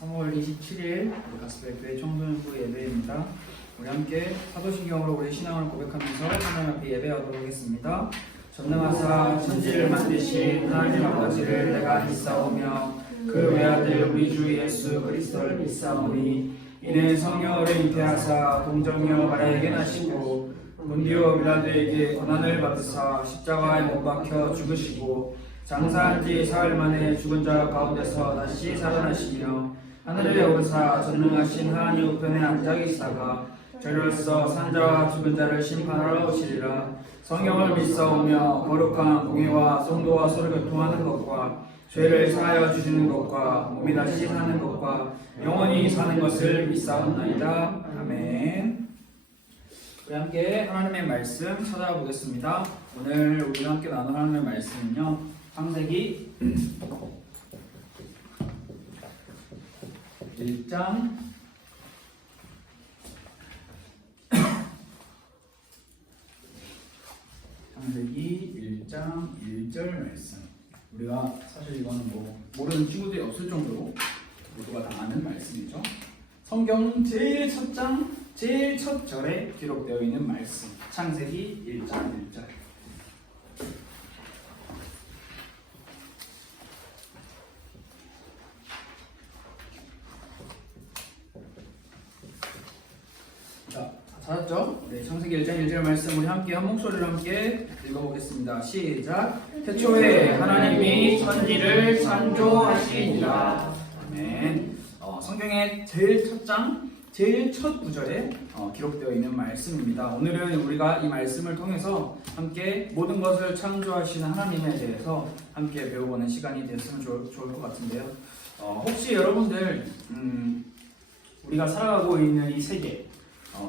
3월 27일 우리 가스펠교회 청소년부 예배입니다. 우리 함께 사도신경으로 우리 신앙을 고백하면서 하나님 앞에 예배하도록 하겠습니다. 전능하사 천지를 만드신 하나님 아버지를 내가 믿사오며 그 외아들 우리 주 예수 그리스도를 믿사오니 이는 성령으로 잉태하사 동정녀 마리아에게 나시고 본디오 빌라도에게 고난을 받으사 십자가에 못 박혀 죽으시고 장사한 지 사흘 만에 죽은 자 가운데서 다시 살아나시며 하늘에 오르사 전능하신 하나님 우편에 앉아 계시다가 저리로서 산자와 죽은 자를 심판하러 오시리라. 성령을 믿사오며 거룩한 공의와 성도와 서로 교통하는 것과 죄를 사하여 주시는 것과 몸이 다시 사는 것과 영원히 사는 것을 믿사옵나이다. 아멘. 우리 함께 하나님의 말씀 찾아보겠습니다. 오늘 우리가 함께 나눌 하나님의 말씀은요, 창세기 1장 창세기 1장 1절 말씀. 우리가 사실 이거는 모르는 친구들이 없을 정도로 모두가 다 아는 말씀이죠. 성경 제일 첫 장 제일 첫 절에 기록되어 있는 말씀. 창세기 1장 1절. 찾았죠? 네, 창세기 1장 1절 말씀 우리 함께 한 목소리로 함께 읽어보겠습니다. 시작! 태초에 하나님이 천지를 창조하시니라. 아멘. 성경의 제일 첫 장, 제일 첫 구절에 기록되어 있는 말씀입니다. 오늘은 우리가 이 말씀을 통해서 함께 모든 것을 창조하시는 하나님에 대해서 함께 배워보는 시간이 됐으면 좋을 것 같은데요. 혹시 여러분들 우리가 살아가고 있는 이 세계,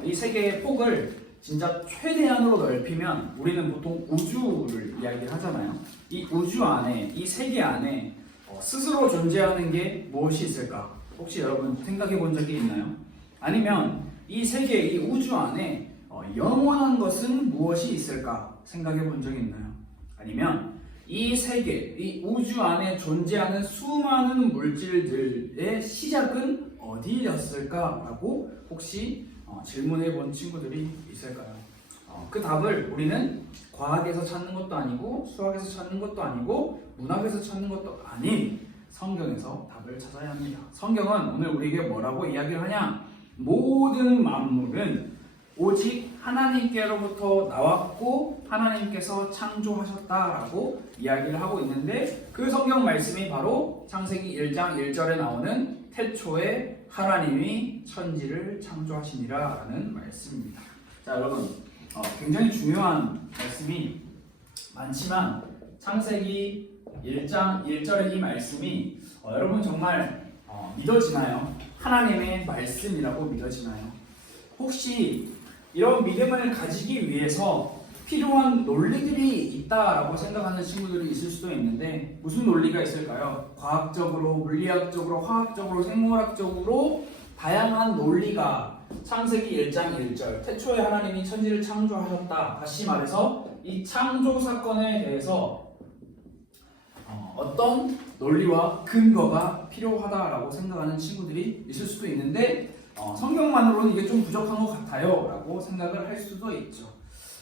이 세계의 폭을 진짜 최대한으로 넓히면 우리는 보통 우주를 이야기를 하잖아요. 이 우주 안에, 이 세계 안에 스스로 존재하는 게 무엇이 있을까? 혹시 여러분 생각해 본 적이 있나요? 아니면 이 세계, 이 우주 안에 영원한 것은 무엇이 있을까? 생각해 본 적이 있나요? 아니면 이 세계, 이 우주 안에 존재하는 수많은 물질들의 시작은 어디였을까라고 혹시 질문해 본 친구들이 있을까요? 그 답을 우리는 과학에서 찾는 것도 아니고 수학에서 찾는 것도 아니고 문학에서 찾는 것도 아닌 성경에서 답을 찾아야 합니다. 성경은 오늘 우리에게 뭐라고 이야기를 하냐? 모든 만물은 오직 하나님께로부터 나왔고 하나님께서 창조하셨다라고 이야기를 하고 있는데 그 성경 말씀이 바로 창세기 1장 1절에 나오는 태초에 하나님이 천지를 창조하시니라 라는 말씀입니다. 자, 여러분, 굉장히 중요한 말씀이 많지만 창세기 1장 1절의 이 말씀이 여러분 정말 믿어지나요? 하나님의 말씀이라고 믿어지나요? 혹시 이런 믿음을 가지기 위해서 필요한 논리들이 있다라고 생각하는 친구들이 있을 수도 있는데 무슨 논리가 있을까요? 과학적으로, 물리학적으로, 화학적으로, 생물학적으로 다양한 논리가 창세기 1장 1절 태초에 하나님이 천지를 창조하셨다. 다시 말해서 이 창조 사건에 대해서 어떤 논리와 근거가 필요하다라고 생각하는 친구들이 있을 수도 있는데 성경만으로는 이게 좀 부족한 것 같아요 라고 생각을 할 수도 있죠.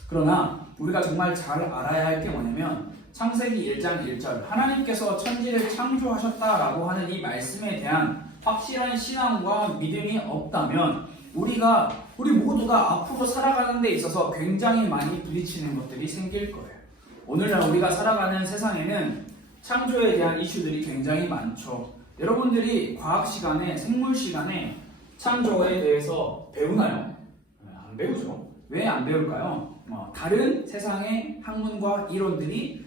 그러나 우리가 정말 잘 알아야 할 게 뭐냐면 창세기 1장 1절 하나님께서 천지를 창조하셨다라고 하는 이 말씀에 대한 확실한 신앙과 믿음이 없다면 우리 모두가 앞으로 살아가는 데 있어서 굉장히 많이 부딪히는 것들이 생길 거예요. 오늘날 우리가 살아가는 세상에는 창조에 대한 이슈들이 굉장히 많죠. 여러분들이 과학 시간에, 생물 시간에 창조에 대해서 배우나요? 안 배우죠. 왜 안 배울까요? 다른 세상의 학문과 이론들이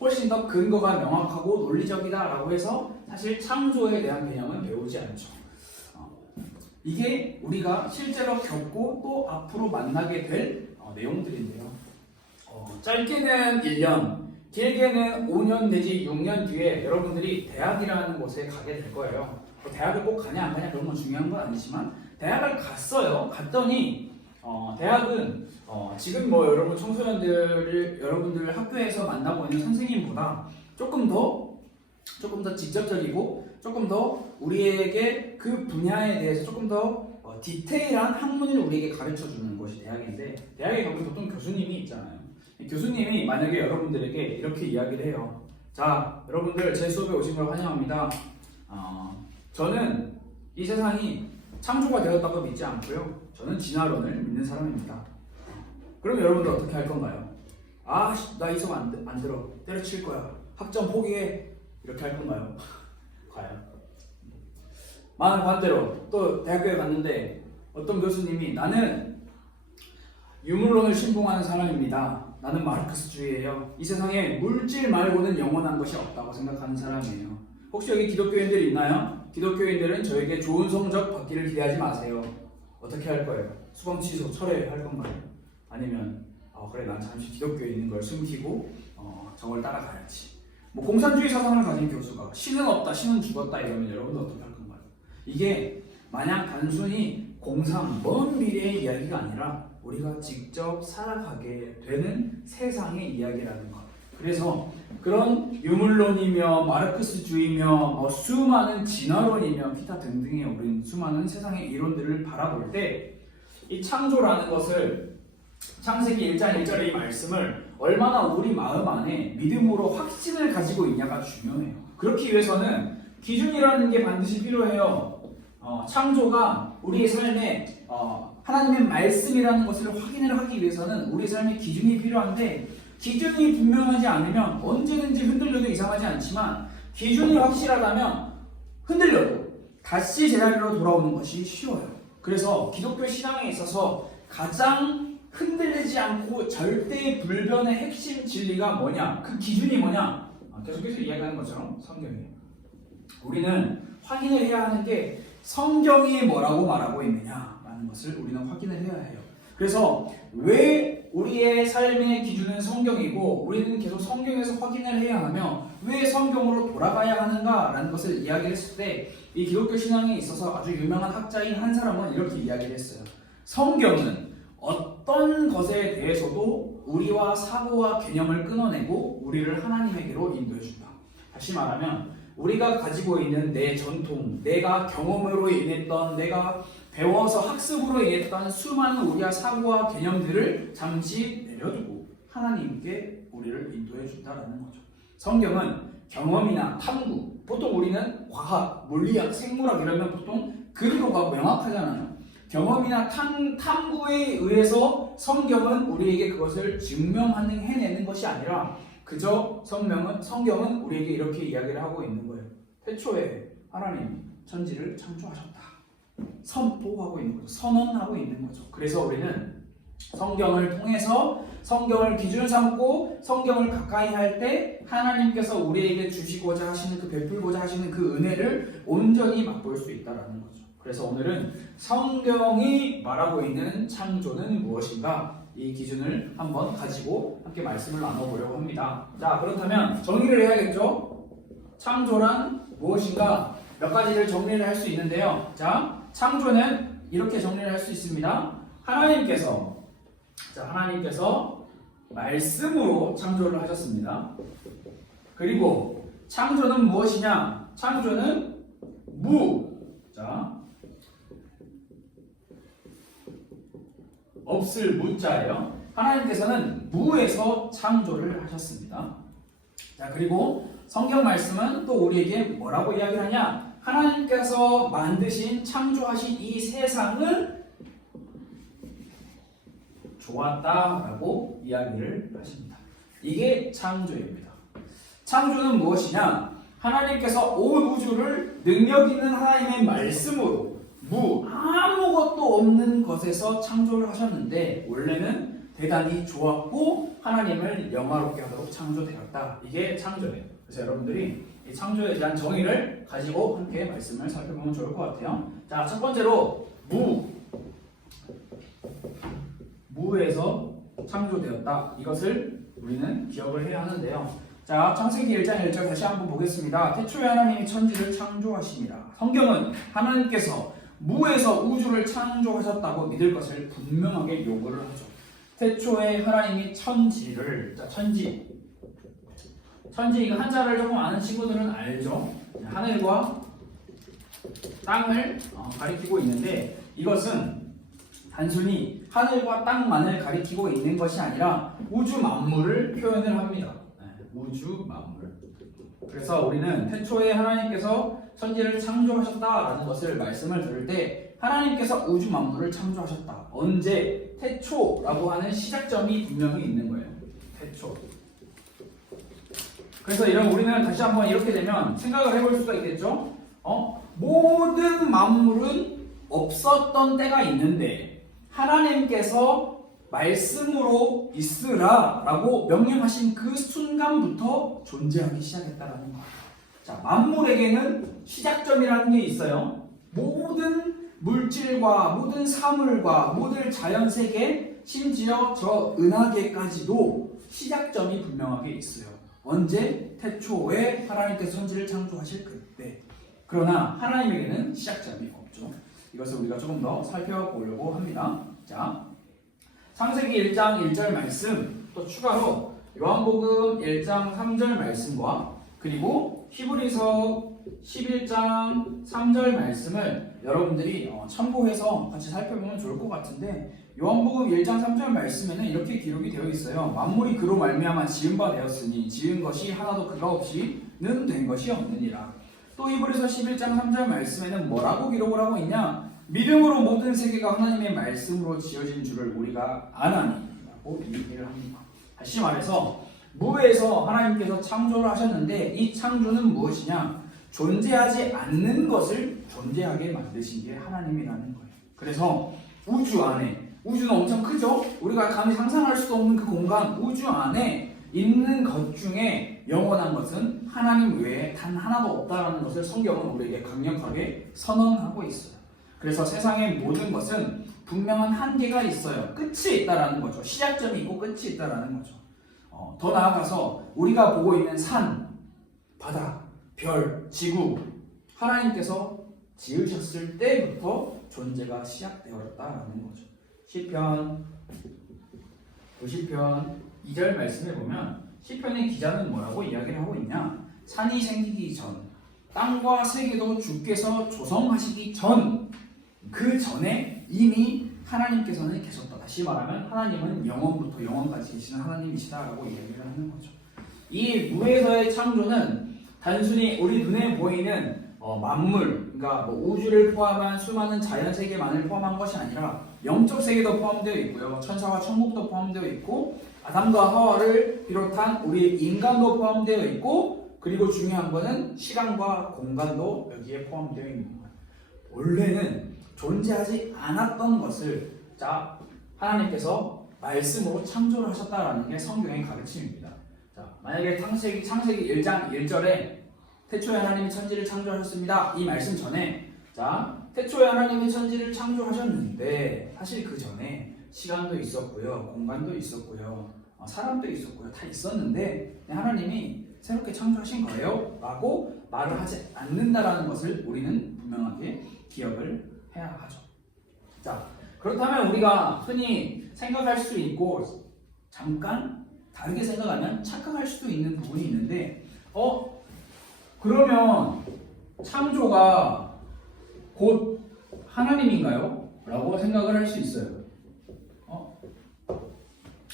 훨씬 더 근거가 명확하고 논리적이다라고 해서 사실 창조에 대한 개념은 배우지 않죠. 이게 우리가 실제로 겪고 또 앞으로 만나게 될 내용들인데요. 짧게는 1년, 길게는 5년 내지 6년 뒤에 여러분들이 대학이라는 곳에 가게 될 거예요. 대학을 꼭 가냐 안 가냐 그런 건 중요한 건 아니지만 대학을 갔어요. 갔더니 대학은 지금 여러분 청소년들을 여러분들 학교에서 만나고 있는 선생님보다 조금 더 조금 더 직접적이고 조금 더 우리에게 그 분야에 대해서 조금 더 디테일한 학문을 우리에게 가르쳐 주는 것이 대학인데, 대학에 가면 보통 교수님이 있잖아요. 교수님이 만약에 여러분들에게 이렇게 이야기를 해요. 자, 여러분들 제 수업에 오신 걸 환영합니다. 저는 이 세상이 창조가 되었다고 믿지 않고요. 저는 진화론을 믿는 사람입니다. 그럼 여러분들 어떻게 할 건가요? 아, 나 이 수업 안 들어. 때려칠 거야. 학점 포기해. 이렇게 할 건가요? 과연? 많은 반대로 또 대학교에 갔는데 어떤 교수님이 나는 유물론을 신봉하는 사람입니다. 나는 마르크스주의예요. 이 세상에 물질 말고는 영원한 것이 없다고 생각하는 사람이에요. 혹시 여기 기독교인들 있나요? 기독교인들은 저에게 좋은 성적 받기를 기대하지 마세요. 어떻게 할 거예요? 수강 취소, 철회할 건가요? 아니면 그래 난 잠시 기독교에 있는 걸 숨기고 정을 따라가야지. 뭐 공산주의 사상을 가진 교수가 신은 없다, 신은 죽었다 이러면 여러분들 어떻게 할 건가요? 이게 마냥 단순히 공상, 먼 미래의 이야기가 아니라 우리가 직접 살아가게 되는 세상의 이야기라는 것. 그래서 그런 유물론이며 마르크스주의며 수많은 진화론이며 기타 등등의 우린 수많은 세상의 이론들을 바라볼 때 이 창조라는 것을 창세기 1장 1절의 이 말씀을 얼마나 우리 마음 안에 믿음으로 확신을 가지고 있냐가 중요해요. 그렇기 위해서는 기준이라는 게 반드시 필요해요. 창조가 우리의 삶에 하나님의 말씀이라는 것을 확인을 하기 위해서는 우리의 삶에 기준이 필요한데, 기준이 분명하지 않으면 언제든지 흔들려도 이상하지 않지만 기준이 확실하다면 흔들려도 다시 제자리로 돌아오는 것이 쉬워요. 그래서 기독교 신앙에 있어서 가장 흔들리지 않고 절대 불변의 핵심 진리가 뭐냐? 그 기준이 뭐냐? 계속해서 이야기하는 것처럼 성경이에요. 우리는 확인을 해야 하는 게 성경이 뭐라고 말하고 있느냐라는 것을 우리는 확인을 해야 해요. 그래서 왜 우리의 삶의 기준은 성경이고 우리는 계속 성경에서 확인을 해야 하며 왜 성경으로 돌아가야 하는가라는 것을 이야기를 했을 때, 이 기독교 신앙에 있어서 아주 유명한 학자인 한 사람은 이렇게 이야기를 했어요. 성경은 어떤 것에 대해서도 우리와 사고와 개념을 끊어내고 우리를 하나님에게로 인도해준다. 다시 말하면 우리가 가지고 있는 내 전통, 내가 경험으로 인했던, 내가 배워서 학습으로 인했던 수많은 우리의 사고와 개념들을 잠시 내려두고 하나님께 우리를 인도해준다는 거죠. 성경은 경험이나 탐구, 보통 우리는 과학, 물리학, 생물학 이러면 보통 근거가 명확하잖아요. 경험이나 탐구에 의해서 성경은 우리에게 그것을 해내는 것이 아니라 그저 성경은 우리에게 이렇게 이야기를 하고 있는 거예요. 태초에 하나님이 천지를 창조하셨다. 선포하고 있는 거죠. 선언하고 있는 거죠. 그래서 우리는 성경을 통해서 성경을 기준 삼고 성경을 가까이 할 때 하나님께서 우리에게 주시고자 하시는 베풀고자 하시는 그 은혜를 온전히 맛볼 수 있다는 거죠. 그래서 오늘은 성경이 말하고 있는 창조는 무엇인가, 이 기준을 한번 가지고 함께 말씀을 나눠보려고 합니다. 자, 그렇다면 정리를 해야겠죠? 창조란 무엇인가 몇 가지를 정리를 할 수 있는데요. 자, 창조는 이렇게 정리를 할 수 있습니다. 하나님께서 말씀으로 창조를 하셨습니다. 그리고 창조는 무엇이냐? 창조는 없을 무자예요. 하나님께서는 무에서 창조를 하셨습니다. 자, 그리고 성경 말씀은 또 우리에게 뭐라고 이야기를 하냐? 하나님께서 만드신 창조하신 이 세상은 좋았다라고 이야기를 하십니다. 이게 창조입니다. 창조는 무엇이냐? 하나님께서 온 우주를 능력 있는 하나님의 말씀으로 아무것도 없는 것에서 창조를 하셨는데 원래는 대단히 좋았고 하나님을 영화롭게 하도록 창조되었다. 이게 창조예요. 그래서 여러분들이 이 창조에 대한 정의를 가지고 함께 말씀을 살펴보면 좋을 것 같아요. 자, 첫 번째로 무에서 창조되었다. 이것을 우리는 기억을 해야 하는데요. 자, 창세기 1장 1절 다시 한번 보겠습니다. 태초에 하나님이 천지를 창조하시니라. 성경은 하나님께서 무에서 우주를 창조하셨다고 믿을 것을 분명하게 요구를 하죠. 태초에 하나님이 천지 천지 이거 한자를 조금 아는 친구들은 알죠. 하늘과 땅을 가리키고 있는데 이것은 단순히 하늘과 땅만을 가리키고 있는 것이 아니라 우주 만물을 표현을 합니다. 우주 만물. 그래서 우리는 태초에 하나님께서 천지를 창조하셨다라는 것을 말씀을 들을 때 하나님께서 우주 만물을 창조하셨다. 언제? 태초라고 하는 시작점이 분명히 있는 거예요. 태초. 그래서 이런 우리는 다시 한번 이렇게 되면 생각을 해볼 수가 있겠죠. 모든 만물은 없었던 때가 있는데 하나님께서 말씀으로 있으라 라고 명령하신 그 순간부터 존재하기 시작했다라는 거예요. 자, 만물에게는 시작점이라는 게 있어요. 모든 물질과 모든 사물과 모든 자연세계, 심지어 저 은하계까지도 시작점이 분명하게 있어요. 언제? 태초에 하나님께서 천지를 창조하실 그때. 그러나 하나님에게는 시작점이 없죠. 이것을 우리가 조금 더 살펴보려고 합니다. 자, 창세기 1장 1절 말씀, 또 추가로 요한복음 1장 3절 말씀과 그리고 히브리서 11장 3절 말씀을 여러분들이 참고해서 같이 살펴보면 좋을 것 같은데, 요한복음 1장 3절 말씀에는 이렇게 기록이 되어 있어요. 만물이 그로 말미암아 지은 바 되었으니 지은 것이 하나도 그가 없이는 된 것이 없느니라. 또 히브리서 11장 3절 말씀에는 뭐라고 기록을 하고 있냐? 믿음으로 모든 세계가 하나님의 말씀으로 지어진 줄을 우리가 아나니 라고 얘기를 합니다. 다시 말해서 무에서 하나님께서 창조를 하셨는데 이 창조는 무엇이냐? 존재하지 않는 것을 존재하게 만드신 게 하나님이라는 거예요. 그래서 우주 안에, 우주는 엄청 크죠? 우리가 감히 상상할 수 없는 그 공간, 우주 안에 있는 것 중에 영원한 것은 하나님 외에 단 하나도 없다는 것을 성경은 우리에게 강력하게 선언하고 있어요. 그래서 세상의 모든 것은 분명한 한계가 있어요. 끝이 있다라는 거죠. 시작점이 있고 끝이 있다라는 거죠. 더 나아가서 우리가 보고 있는 산, 바다, 별, 지구, 하나님께서 지으셨을 때부터 존재가 시작되었다라는 거죠. 시편 90편 2절 말씀에 보면 시편의 기자는 뭐라고 이야기를 하고 있냐? 산이 생기기 전, 땅과 세계도 주께서 조성하시기 전, 그 전에 이미 하나님께서는 계셨다. 다시 말하면 하나님은 영원부터 영원까지 계시는 하나님이시다라고 이야기를 하는 거죠. 이 무에서의 창조는 단순히 우리 눈에 보이는 만물, 그러니까 우주를 포함한 수많은 자연 세계만을 포함한 것이 아니라 영적 세계도 포함되어 있고요, 천사와 천국도 포함되어 있고, 아담과 하와를 비롯한 우리 인간도 포함되어 있고, 그리고 중요한 것은 시간과 공간도 여기에 포함되어 있는 거예요. 원래는 존재하지 않았던 것을 하나님께서 말씀으로 창조를 하셨다라는 게 성경의 가르침입니다. 자, 만약에 창세기 1장 1절에 태초에 하나님이 천지를 창조하셨습니다. 이 말씀 전에 태초에 하나님이 천지를 창조하셨는데 사실 그 전에 시간도 있었고요, 공간도 있었고요, 사람도 있었고요, 다 있었는데 하나님이 새롭게 창조하신 거예요 라고 말을 하지 않는다라는 것을 우리는 분명하게 기억을 해야 하죠. 자, 그렇다면 우리가 흔히 생각할 수 있고 잠깐 다르게 생각하면 착각할 수도 있는 부분이 있는데, 그러면 창조가 곧 하나님인가요? 라고 생각을 할 수 있어요.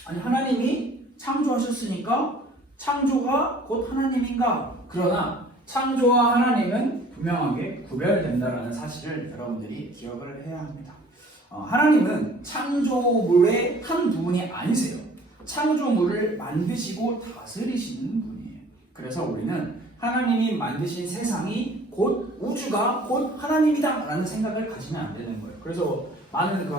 아니, 하나님이 창조하셨으니까 창조가 곧 하나님인가? 그러나 창조와 하나님은 분명하게 구별된다라는 사실을 여러분들이 기억을 해야 합니다. 하나님은 창조물의 한 부분이 아니세요. 창조물을 만드시고 다스리시는 분이에요. 그래서 우리는 하나님이 만드신 세상이 곧 우주가 곧 하나님이다 라는 생각을 가지면 안 되는 거예요. 그래서 많은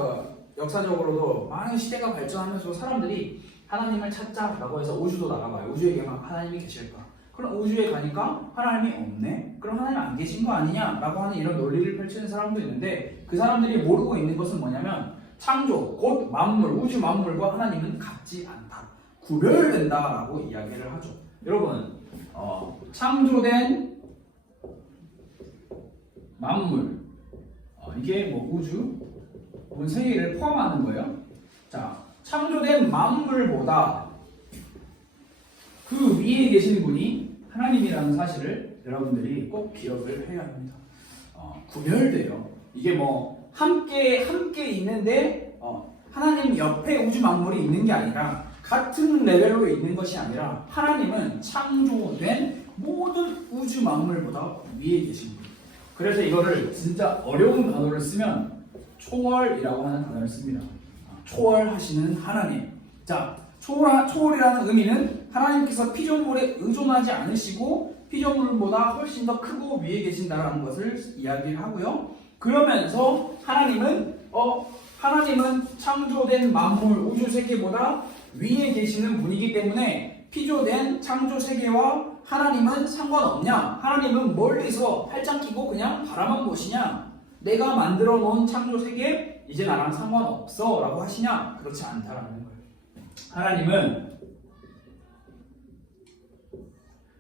역사적으로도 많은 시대가 발전하면서 사람들이 하나님을 찾자라고 해서 우주도 나가봐요. 우주에 하나님이 계실까? 그럼 우주에 가니까 하나님이 없네? 그럼 하나님 안 계신 거 아니냐라고 하는 이런 논리를 펼치는 사람도 있는데, 그 사람들이 모르고 있는 것은 뭐냐면 창조, 곧 만물, 우주 만물과 하나님은 같지 않다, 구별된다라고 이야기를 하죠. 여러분, 창조된 만물, 이게 우주, 혹은 세계를 포함하는 거예요. 자, 창조된 만물보다 그 위에 계신 분이 하나님이라는 사실을 여러분들이 꼭 기억을 해야 합니다. 구별돼요. 이게 뭐 함께 있는데 하나님 옆에 우주 만물이 있는 게 아니라 같은 레벨로 있는 것이 아니라 하나님은 창조된 모든 우주 만물보다 위에 계신 분. 그래서 이거를 진짜 어려운 단어를 쓰면 초월이라고 하는 단어를 씁니다. 초월하시는 하나님. 자, 초월이라는 의미는 하나님께서 피조물에 의존하지 않으시고 피조물보다 훨씬 더 크고 위에 계신다는 것을 이야기를 하고요. 그러면서 하나님은 창조된 만물 우주 세계보다 위에 계시는 분이기 때문에 피조된 창조 세계와 하나님은 상관없냐? 하나님은 멀리서 팔짱 끼고 그냥 바라만 보시냐? 내가 만들어 놓은 창조 세계 이제 나랑 상관없어 라고 하시냐? 그렇지 않다라는 거예요. 하나님은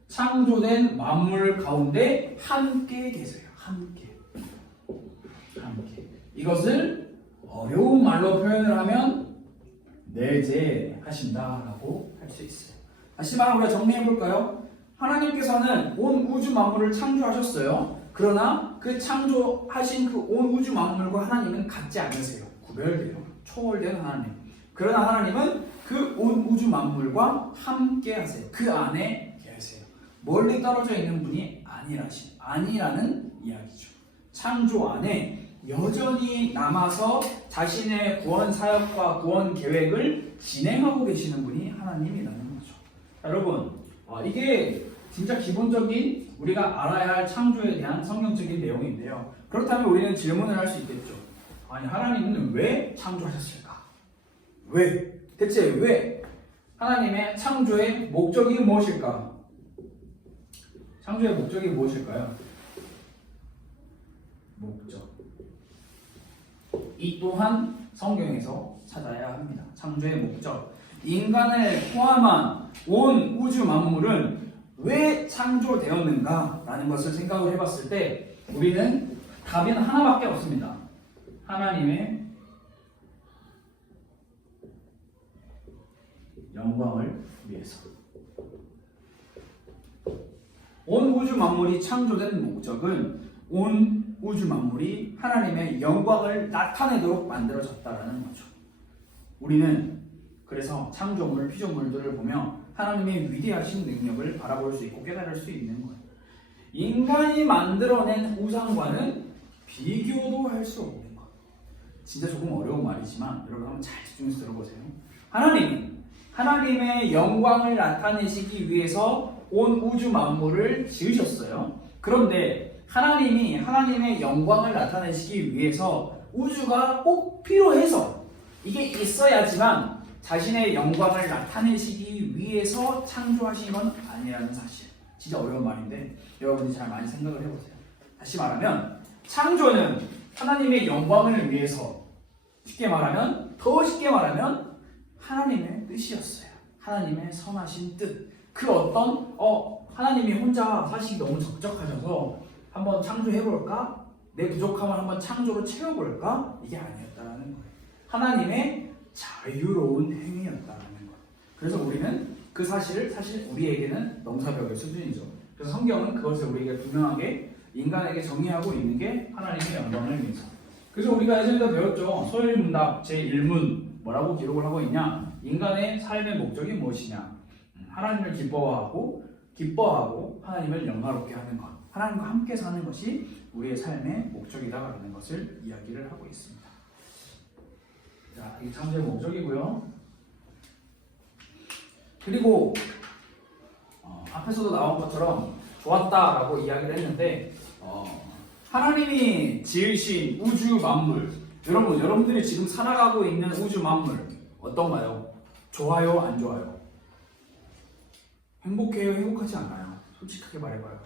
창조된 만물 가운데 함께 계세요. 함께. 이것을 어려운 말로 표현을 하면 내재하신다라고 할 수 있어요. 다시 말해 우리가 정리해 볼까요? 하나님께서는 온 우주 만물을 창조하셨어요. 그러나 그 창조하신 그 온 우주 만물과 하나님은 같지 않으세요. 구별돼요. 초월된 하나님. 그러나 하나님은 그 온 우주 만물과 함께 하세요. 그 안에 계세요. 멀리 떨어져 있는 분이 아니라는 이야기죠. 창조 안에 여전히 남아서 자신의 구원 사역과 구원 계획을 진행하고 계시는 분이 하나님이라는 거죠. 여러분, 이게 진짜 기본적인 우리가 알아야 할 창조에 대한 성경적인 내용인데요. 그렇다면 우리는 질문을 할 수 있겠죠. 아니, 하나님은 왜 창조하셨을까? 왜? 대체 왜? 하나님의 창조의 목적이 무엇일까? 창조의 목적이 무엇일까요? 목적. 이 또한 성경에서 찾아야 합니다. 창조의 목적. 인간을 포함한 온 우주 만물은 왜 창조되었는가? 라는 것을 생각을 해봤을 때 우리는 답은 하나밖에 없습니다. 하나님의 영광을 위해서. 온 우주 만물이 창조된 목적은 온 우주 만물이 하나님의 영광을 나타내도록 만들어졌다라는 거죠. 우리는 그래서 창조물, 피조물들을 보며 하나님의 위대하신 능력을 바라볼 수 있고 깨달을 수 있는 거예요. 인간이 만들어낸 우상과는 비교도 할 수 없는 것. 진짜 조금 어려운 말이지만 여러분 한번 잘 집중해서 들어보세요. 하나님의 영광을 나타내시기 위해서 온 우주 만물을 지으셨어요. 그런데 하나님이 하나님의 영광을 나타내시기 위해서 우주가 꼭 필요해서 이게 있어야지만 자신의 영광을 나타내시기 위해서 창조하신 건 아니라는 사실. 진짜 어려운 말인데 여러분이 잘 많이 생각을 해보세요. 다시 말하면 창조는 하나님의 영광을 위해서, 더 쉽게 말하면 하나님의 뜻이었어요. 하나님의 선하신 뜻. 그 어떤 하나님이 혼자 사시기 너무 적적하셔서 한번 창조해볼까? 내 부족함을 한번 창조로 채워볼까? 이게 아니었다라는 거예요. 하나님의 자유로운 행위였다라는 거예요. 그래서 우리는 그 사실을 사실 우리에게는 넘사벽의 수준이죠. 그래서 성경은 그것을 우리에게 분명하게 인간에게 정의하고 있는 게 하나님의 영광을 위해서. 그래서 우리가 예전에도 배웠죠. 소일문답 제1문 뭐라고 기록을 하고 있냐? 인간의 삶의 목적이 무엇이냐? 하나님을 기뻐하고 하나님을 영화롭게 하는 것. 하나님과 함께 사는 것이 우리의 삶의 목적이다라는 것을 이야기를 하고 있습니다. 자, 이게 창조의 목적이고요. 그리고 앞에서도 나온 것처럼 좋았다라고 이야기를 했는데 하나님이 지으신 우주 만물, 여러분들이 지금 살아가고 있는 우주 만물 어떤가요? 좋아요, 안 좋아요? 행복해요, 행복하지 않아요? 솔직하게 말해봐요.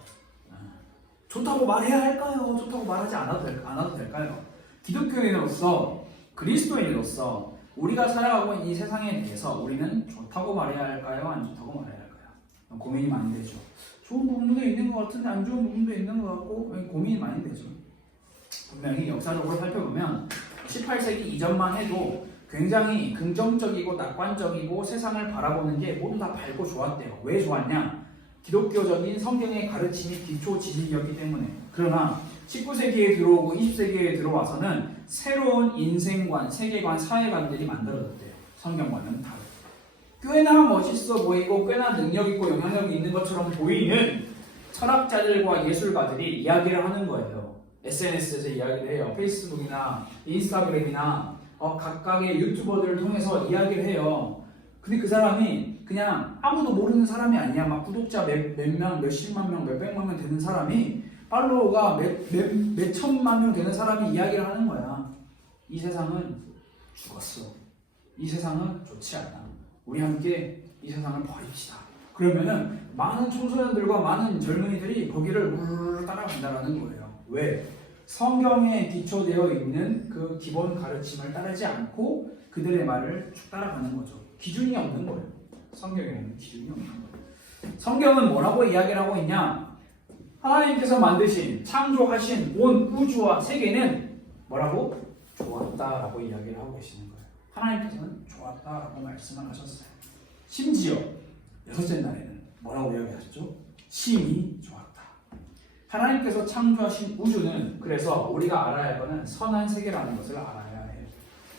좋다고 말해야 할까요? 좋다고 말하지 않아도 될까요? 기독교인으로서, 그리스도인으로서 우리가 살아가고 있는 이 세상에 대해서 우리는 좋다고 말해야 할까요? 안 좋다고 말해야 할까요? 고민이 많이 되죠. 좋은 부분도 있는 것 같은데 안 좋은 부분도 있는 것 같고 고민이 많이 되죠. 분명히 역사적으로 살펴보면 18세기 이전만 해도 굉장히 긍정적이고 낙관적이고 세상을 바라보는 게 모두 다 밝고 좋았대요. 왜 좋았냐? 기독교적인 성경의 가르침이 기초 지식이었기 때문에. 그러나 19세기에 들어오고 20세기에 들어와서는 새로운 인생관, 세계관, 사회관들이 만들어졌대요. 성경과는 다르게. 꽤나 멋있어 보이고 꽤나 능력 있고 영향력이 있는 것처럼 보이는 철학자들과 예술가들이 이야기를 하는 거예요. SNS에서 이야기를 해요. 페이스북이나 인스타그램이나 각각의 유튜버들을 통해서 이야기를 해요. 근데 그 사람이 그냥 아무도 모르는 사람이 아니야. 막 구독자 몇 명, 몇십만 명, 몇백만 명 되는 사람이, 팔로워가 몇 천만 명 되는 사람이 이야기를 하는 거야. 이 세상은 죽었어. 이 세상은 좋지 않아. 우리 함께 이 세상을 버립시다. 그러면은 많은 청소년들과 많은 젊은이들이 거기를 우르르 따라간다라는 거예요. 왜? 성경에 기초되어 있는 그 기본 가르침을 따르지 않고 그들의 말을 쭉 따라가는 거죠. 기준이 없는 거예요. 성경에는 기준이 없는 거예요. 성경은 뭐라고 이야기를 하고 있냐? 하나님께서 만드신, 창조하신 온 우주와 세계는 뭐라고? 좋았다라고 이야기를 하고 계시는 거예요. 하나님께서는 좋았다라고 말씀을 하셨어요. 심지어 여섯째 날에는 뭐라고 이야기하셨죠? 심히 좋았다. 하나님께서 창조하신 우주는, 그래서 우리가 알아야 할 것은 선한 세계라는 것을 알아야 해요.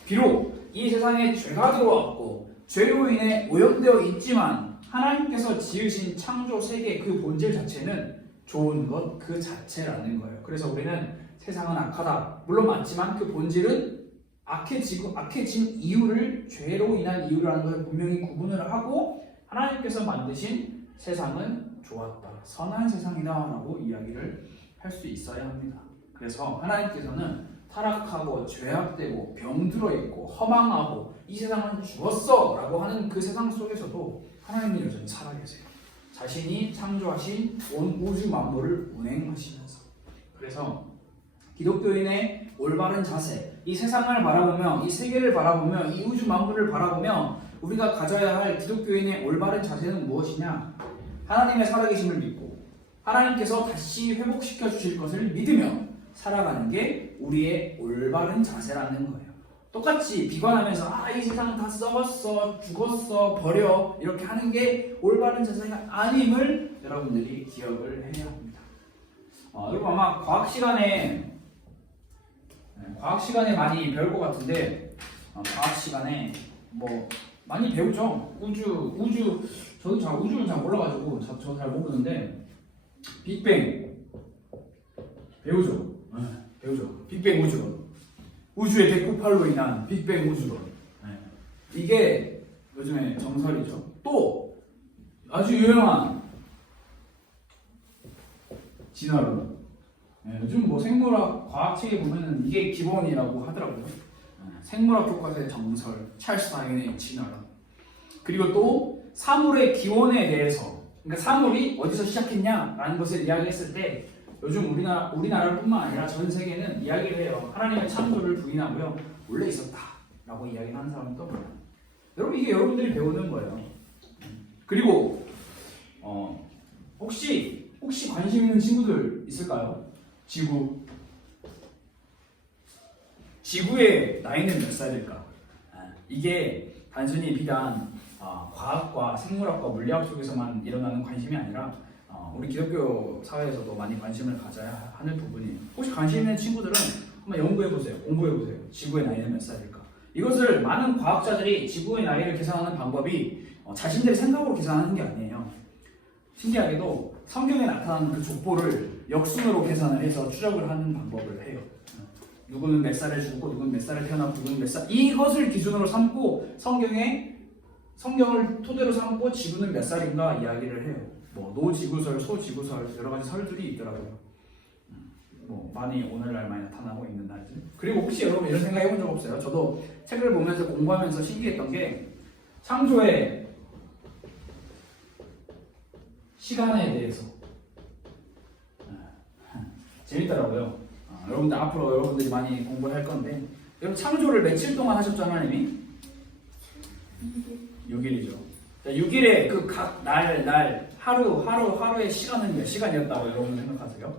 비록 이 세상에 죄가 들어왔고 죄로 인해 오염되어 있지만 하나님께서 지으신 창조 세계 그 본질 자체는 좋은 것 그 자체라는 거예요. 그래서 우리는 세상은 악하다, 물론 맞지만 그 본질은 악해진 이유를, 죄로 인한 이유라는 것을 분명히 구분을 하고 하나님께서 만드신 세상은 좋았다, 선한 세상이다 라고 이야기를 할 수 있어야 합니다. 그래서 하나님께서는 타락하고 죄악되고 병들어 있고 허망하고 이 세상은 죽었어 라고 하는 그 세상 속에서도 하나님은 여전히 살아계세요. 자신이 창조하신 온 우주 만물을 운행하시면서. 그래서 기독교인의 올바른 자세, 이 세상을 바라보며, 이 세계를 바라보며, 이 우주 만물을 바라보며 우리가 가져야 할 기독교인의 올바른 자세는 무엇이냐? 하나님의 살아계심을 믿고 하나님께서 다시 회복시켜 주실 것을 믿으며 살아가는 게 우리의 올바른 자세라는 거예요. 똑같이 비관하면서 이 세상 다 썩었어, 죽었어, 버려 이렇게 하는 게 올바른 자세가 아님을 여러분들이 기억을 해야 합니다. 여러분 아마 과학 시간에 많이 배울 것 같은데, 과학 시간에 뭐 많이 배우죠. 저도 우주는 잘 몰라가지고 저 잘 모르는데 빅뱅 배우죠. 배우죠. 빅뱅 우주론. 우주의 대폭발로 인한 빅뱅 우주론. 이게 요즘에 정설이죠. 또 아주 유명한 진화론. 요즘 뭐 생물학 과학책에 보면은 이게 기본이라고 하더라고요. 생물학 교과서의 정설, 찰스 다윈의 진화론. 그리고 또 사물의 기원에 대해서, 그러니까 사물이 어디서 시작했냐라는 것을 이야기했을 때 요즘 우리나라뿐만 아니라 전 세계는 이야기를 해요. 하나님의 창조를 부인하고요, 원래 있었다라고 이야기를 하는 사람이 또 많아요. 여러분 이게 여러분들이 배우는 거예요. 그리고 혹시 관심 있는 친구들 있을까요? 지구의 나이는 몇 살일까? 이게 단순히 비단 과학과 생물학과 물리학 쪽에서만 일어나는 관심이 아니라 우리 기독교 사회에서도 많이 관심을 가져야 하는 부분이에요. 혹시 관심 있는 친구들은 한번 연구해보세요. 공부해보세요. 지구의 나이는 몇 살일까? 이것을 많은 과학자들이 지구의 나이를 계산하는 방법이 자신들의 생각으로 계산하는 게 아니에요. 신기하게도 성경에 나타나는 그 족보를 역순으로 계산을 해서 추적을 하는 방법을 해요. 누구는 몇 살에 죽고 누구는 몇 살에 태어나고 누구는 몇 살, 이것을 기준으로 삼고 성경을 토대로 삼고 지구는 몇 살인가 이야기를 해요. 뭐 노지구설, 소지구설 여러 가지 설들이 있더라고요. 뭐 많이 오늘날 많이 나타나고 있는 날들. 그리고 혹시 여러분 이런 생각 해본 적 없어요? 저도 책을 보면서 공부하면서 신기했던 게 창조의 시간에 대해서 재밌더라고요. 여러분들 앞으로 여러분들이 많이 공부를 할 건데, 여러분 창조를 며칠 동안 하셨죠 하나님이? 6일이죠. 6일에 그 각 날 하루의 시간은 몇 시간이었다고 여러분 생각하세요?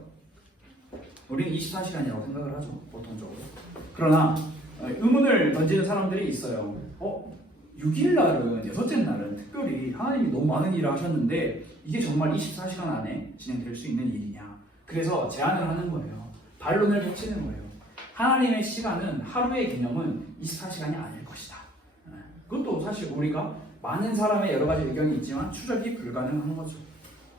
우리는 24시간이라고 생각을 하죠, 보통적으로. 그러나 의문을 던지는 사람들이 있어요. 6일 날은, 여섯째 날은 특별히 하나님이 너무 많은 일을 하셨는데 이게 정말 24시간 안에 진행될 수 있는 일이냐. 그래서 제안을 하는 거예요. 반론을 펼치는 거예요. 하나님의 시간은, 하루의 개념은 24시간이 아닐 것이다. 그것도 사실 우리가 많은 사람의 여러 가지 의견이 있지만 추적이 불가능한 거죠.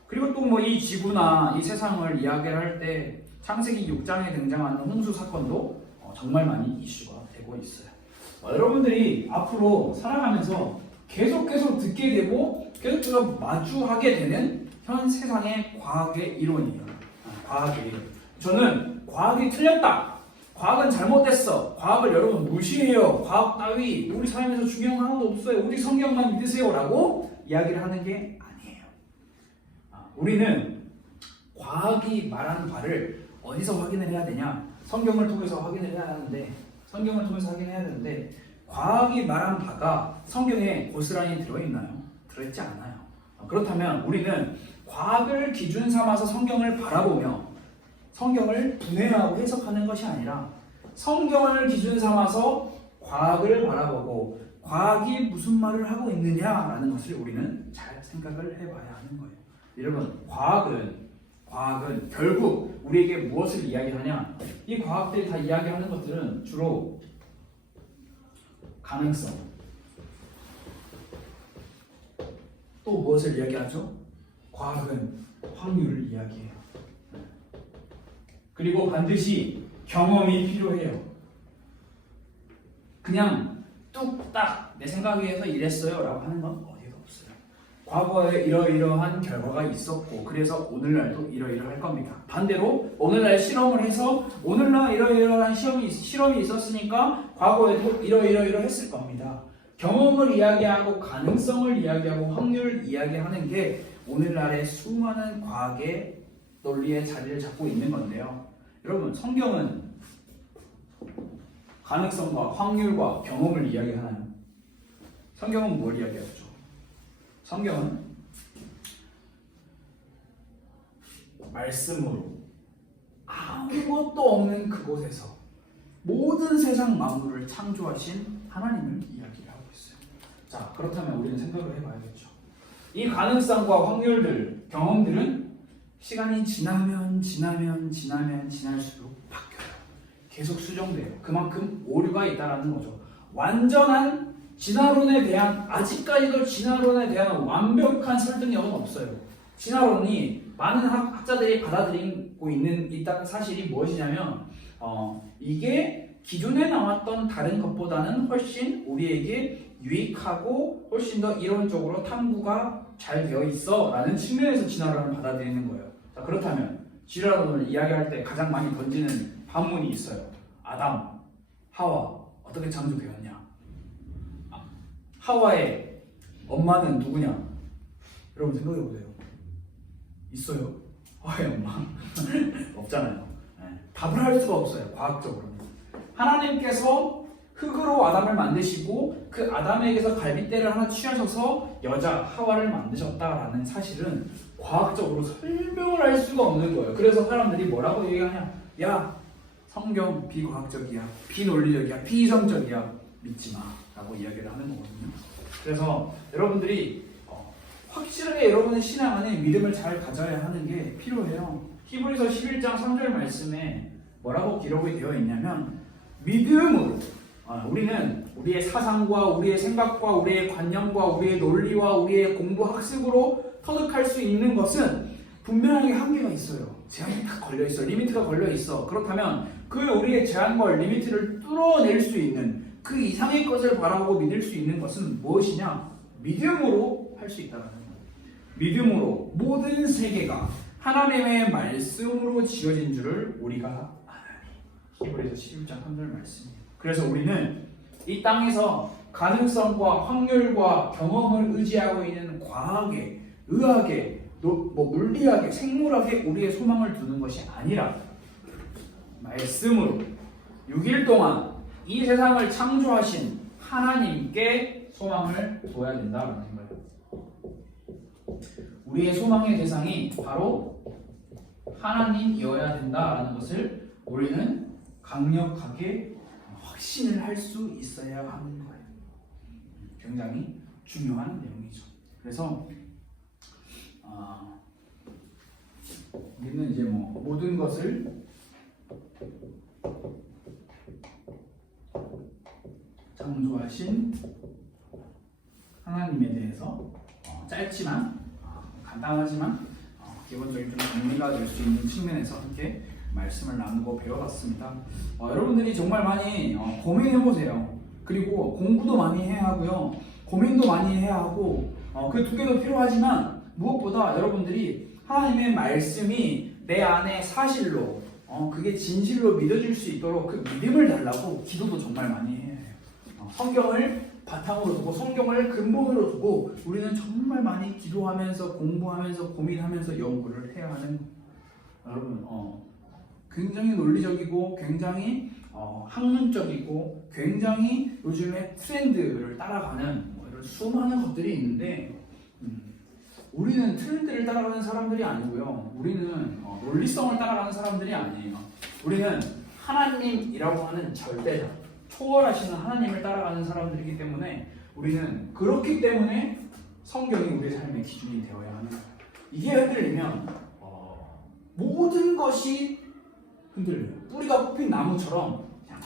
그리고 또 뭐 이 지구나 이 세상을 이야기할 때 창세기 6장에 등장하는 홍수 사건도 정말 많이 이슈가 되고 있어요. 여러분들이 앞으로 살아가면서 계속 듣게 되고 계속 마주하게 되는 현 세상의 과학의 이론이에요. 과학의 이론. 저는 과학이 틀렸다. 과학은 잘못됐어. 과학을 여러분 무시해요. 과학 따위 우리 삶에서 중요한 거 하나도 없어요. 우리 성경만 믿으세요. 라고 이야기를 하는 게 아니에요. 우리는 과학이 말하는 바를 어디서 확인을 해야 되냐? 성경을 통해서 확인을 해야 되는데 과학이 말한 바가 성경에 고스란히 들어있나요? 들어있지 않아요. 그렇다면 우리는 과학을 기준 삼아서 성경을 바라보며 성경을 분해하고 해석하는 것이 아니라 성경을 기준 삼아서 과학을 바라보고 과학이 무슨 말을 하고 있느냐라는 것을 우리는 잘 생각을 해봐야 하는 거예요. 여러분, 과학은 결국 우리에게 무엇을 이야기하냐? 이 과학들이 다 이야기하는 것들은 주로 가능성, 또 무엇을 이야기하죠? 과학은 확률을 이야기해요. 그리고 반드시 경험이 필요해요. 그냥 뚝딱 내 생각에 해서 이랬어요 라고 하는 건 어디도 없어요. 과거에 이러이러한 결과가 있었고 그래서 오늘날도 이러이러할 겁니다. 반대로 오늘날 실험을 해서 오늘날 이러이러한 실험이 있었으니까 과거에도 이러이러 했을 겁니다. 경험을 이야기하고 가능성을 이야기하고 확률을 이야기하는 게 오늘날의 수많은 과학의 논리의 자리를 잡고 있는 건데요. 여러분, 성경은 가능성과 확률과 경험을 이야기하나요? 성경은 뭘 이야기하죠? 성경은 말씀으로 아무것도 없는 그곳에서 모든 세상 만물을 창조하신 하나님을 이야기하고 있어요. 자, 그렇다면 우리는 생각을 해봐야겠죠. 이 가능성과 확률들, 경험들은 시간이 지나면 지날수록 바뀌어요. 계속 수정돼요. 그만큼 오류가 있다는 거죠. 완전한 진화론에 대한, 아직까지도 진화론에 대한 완벽한 설득력은 없어요. 진화론이 많은 학자들이 받아들이고 있는 사실이 무엇이냐면 이게 기존에 나왔던 다른 것보다는 훨씬 우리에게 유익하고 훨씬 더 이론적으로 탐구가 잘 되어 있어 라는 측면에서 진화론을 받아들이는 거예요. 자, 그렇다면 진화론을 이야기할 때 가장 많이 던지는 반문이 있어요. 아담, 하와 어떻게 창조되었냐? 하와의 엄마는 누구냐? 여러분 생각해보세요. 있어요? 하와의 엄마? 없잖아요. 답을 할 수가 없어요. 과학적으로. 하나님께서 흙으로 아담을 만드시고 그 아담에게서 갈빗대를 하나 취하셔서 여자 하와를 만드셨다라는 사실은 과학적으로 설명을 할 수가 없는 거예요. 그래서 사람들이 뭐라고 얘기하냐? 야, 성경 비과학적이야, 비논리적이야, 비이성적이야, 믿지 마 라고 이야기를 하는 거거든요. 그래서 여러분들이 확실하게 여러분의 신앙 안에 믿음을 잘 가져야 하는 게 필요해요. 히브리서 11장 3절 말씀에 뭐라고 기록이 되어 있냐면 믿음으로 우리는 우리의 사상과 우리의 생각과 우리의 관념과 우리의 논리와 우리의 공부 학습으로 터득할 수 있는 것은 분명하게 한계가 있어요. 제한이 딱 걸려 있어. 리미트가 걸려 있어. 그렇다면 그 우리의 제한과 리미트를 뚫어낼 수 있는 그 이상의 것을 바라보고 믿을 수 있는 것은 무엇이냐? 믿음으로 할 수 있다는 거예요. 믿음으로 모든 세계가 하나님의 말씀으로 지어진 줄을 우리가 아나니. 히브리서 11장 3절 말씀이에요. 그래서 우리는 이 땅에서 가능성과 확률과 경험을 의지하고 있는 과학에, 의학에, 물리학에, 생물학에 우리의 소망을 두는 것이 아니라 말씀으로 6일 동안 이 세상을 창조하신 하나님께 소망을 둬야 된다는 거예요. 우리의 소망의 대상이 바로 하나님이어야 된다라는 것을 우리는 강력하게 확신을 할 수 있어야 하는 거예요. 굉장히 중요한 내용이죠. 그래서 우리는 이제 뭐 모든 것을 창조하신 하나님에 대해서 짧지만 간단하지만 기본적인 좀 정리가 될 수 있는 측면에서 함께 말씀을 나누고 배워봤습니다. 여러분들이 정말 많이 고민해보세요. 그리고 공부도 많이 해야 하고요. 고민도 많이 해야 하고 그 두 개도 필요하지만 무엇보다 여러분들이 하나님의 말씀이 내 안에 사실로 그게 진실로 믿어질 수 있도록 그 믿음을 달라고 기도도 정말 많이 해야 해요. 성경을 바탕으로 두고 성경을 근본으로 두고 우리는 정말 많이 기도하면서 공부하면서 고민하면서 연구를 해야 하는 여러분 굉장히 논리적이고 굉장히 학문적이고 굉장히 요즘에 트렌드를 따라가는 이런 수많은 것들이 있는데 우리는 트렌드를 따라가는 사람들이 아니고요. 우리는 논리성을 따라가는 사람들이 아니에요. 우리는 하나님이라고 하는 절대자, 초월하시는 하나님을 따라가는 사람들이기 때문에 우리는 그렇기 때문에 성경이 우리의 삶의 기준이 되어야 하는 거예요. 이게 흔들리면 모든 것이 흔들려요. 뿌리가 뽑힌 나무처럼 그냥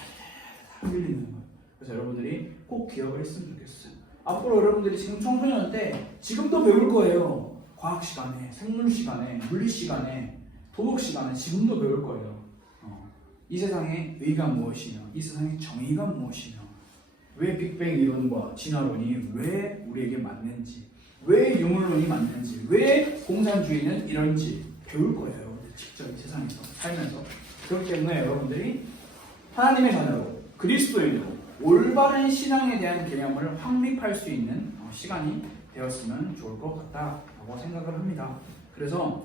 흔들리는 거예요. 그래서 여러분들이 꼭 기억을 했으면 좋겠어요. 앞으로 여러분들이 지금 청소년 때 지금도 배울 거예요. 과학 시간에, 생물 시간에, 물리 시간에, 도덕 시간에 지금도 배울 거예요. 이 세상의 의가 무엇이며 이 세상의 정의가 무엇이며 왜 빅뱅 이론과 진화론이 왜 우리에게 맞는지 왜 유물론이 맞는지 왜 공산주의는 이런지 배울 거예요. 여러분들 직접 이 세상에서 살면서. 그렇기 때문에 여러분들이 하나님의 자녀로 그리스도인으로 올바른 신앙에 대한 개념을 확립할 수 있는 시간이 되었으면 좋을 것 같다라고 생각을 합니다. 그래서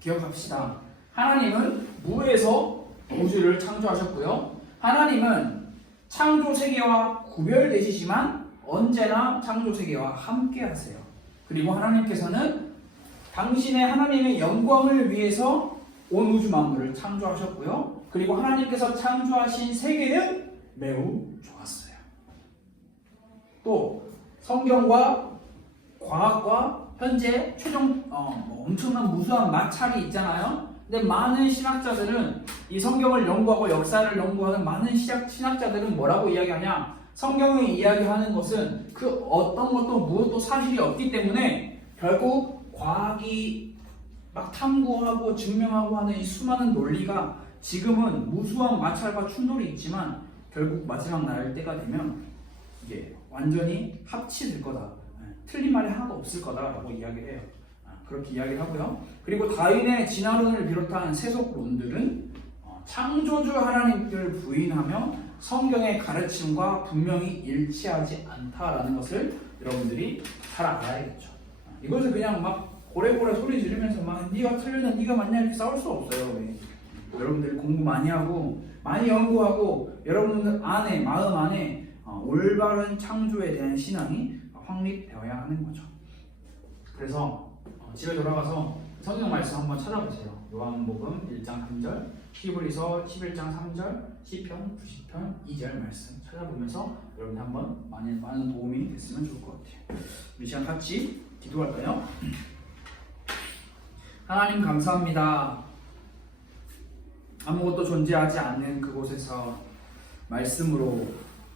기억합시다. 하나님은 무에서 우주를 창조하셨고요. 하나님은 창조 세계와 구별되시지만 언제나 창조 세계와 함께 하세요. 그리고 하나님께서는 당신의 하나님의 영광을 위해서 온 우주 만물을 창조하셨고요. 그리고 하나님께서 창조하신 세계는 매우 좋았어요. 또 성경과 과학과 현재 최종 엄청난 무수한 마찰이 있잖아요. 근데 많은 신학자들은 이 성경을 연구하고 역사를 연구하는 많은 신학자들은 뭐라고 이야기하냐? 성경이 이야기하는 것은 그 어떤 것도 무엇도 사실이 없기 때문에 결국 과학이 막 탐구하고 증명하고 하는 이 수많은 논리가 지금은 무수한 마찰과 충돌이 있지만 결국 마지막 날 때가 되면 이게 완전히 합치될 거다. 틀린 말이 하나도 없을 거다라고 이야기를 해요. 그렇게 이야기를 하고요. 그리고 다윈의 진화론을 비롯한 세속론들은 창조주 하나님을 부인하며 성경의 가르침과 분명히 일치하지 않다라는 것을 여러분들이 잘 알아야겠죠. 이것을 그냥 막 고래고래 소리 지르면서 막 네가 틀렸냐 네가 맞냐 이렇게 싸울 수 없어요. 여러분들이 공부 많이 하고 많이 연구하고 여러분들 안에 마음 안에 올바른 창조에 대한 신앙이 확립되어야 하는 거죠. 그래서 집에 돌아가서 성경 말씀 한번 찾아보세요. 요한복음 1장 3절, 히브리서 11장 3절, 시편 90편 2절 말씀 찾아보면서 여러분 한번 많은 도움이 됐으면 좋을 것 같아요. 우리 시간 같이 기도할까요? 하나님 감사합니다. 아무것도 존재하지 않는 그곳에서 말씀으로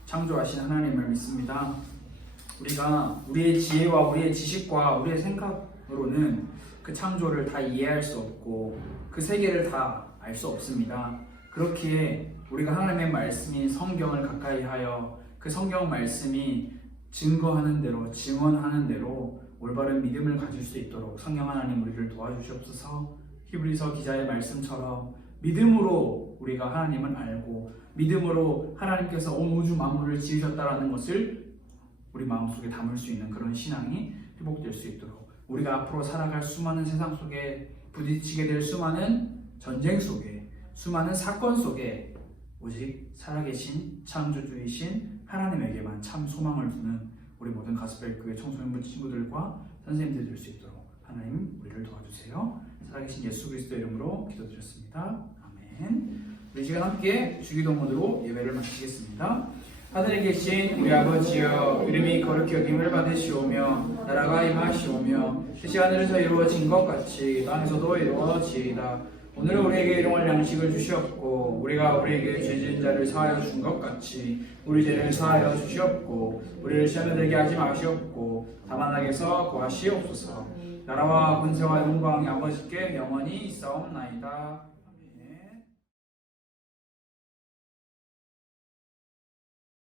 창조하신 하나님을 믿습니다. 우리가 우리의 지혜와 우리의 지식과 우리의 생각으로는 그 창조를 다 이해할 수 없고 그 세계를 다 알 수 없습니다. 그렇기에 우리가 하나님의 말씀인 성경을 가까이 하여 그 성경 말씀이 증거하는 대로 증언하는 대로 올바른 믿음을 가질 수 있도록 성령 하나님 우리를 도와주시옵소서. 히브리서 기자의 말씀처럼 믿음으로 우리가 하나님을 알고 믿음으로 하나님께서 온 우주 만물을 지으셨다라는 것을 우리 마음속에 담을 수 있는 그런 신앙이 회복될 수 있도록 우리가 앞으로 살아갈 수많은 세상 속에 부딪히게 될 수많은 전쟁 속에 수많은 사건 속에 오직 살아계신 창조주이신 하나님에게만 참 소망을 두는 우리 모든 가스펠교회 청소년 친구들과 선생님들 될 수 있도록 하나님 우리를 도와주세요. 살아계신 예수 그리스도 이름으로 기도드렸습니다. 아멘. 아멘. 우리 시간 함께 주기도문으로 예배를 마치겠습니다. 하늘에 계신 우리 아버지여, 이름이 거룩히 여김을 받으시오며 나라가 임하시오며 뜻이 하늘에서 이루어진 것 같이 땅에서도 이루어지이다. 오늘 우리에게 일용할 양식을 주시옵고 우리가 우리에게 죄 지은 자를 사하여 준 것 같이 우리 죄를 사하여 주시옵고 우리를 시험에 들게 하지 마시옵고 다만 악에서 구하시옵소서. 나라와 권세와 영광이 아버지께 영원히 있사옵나이다.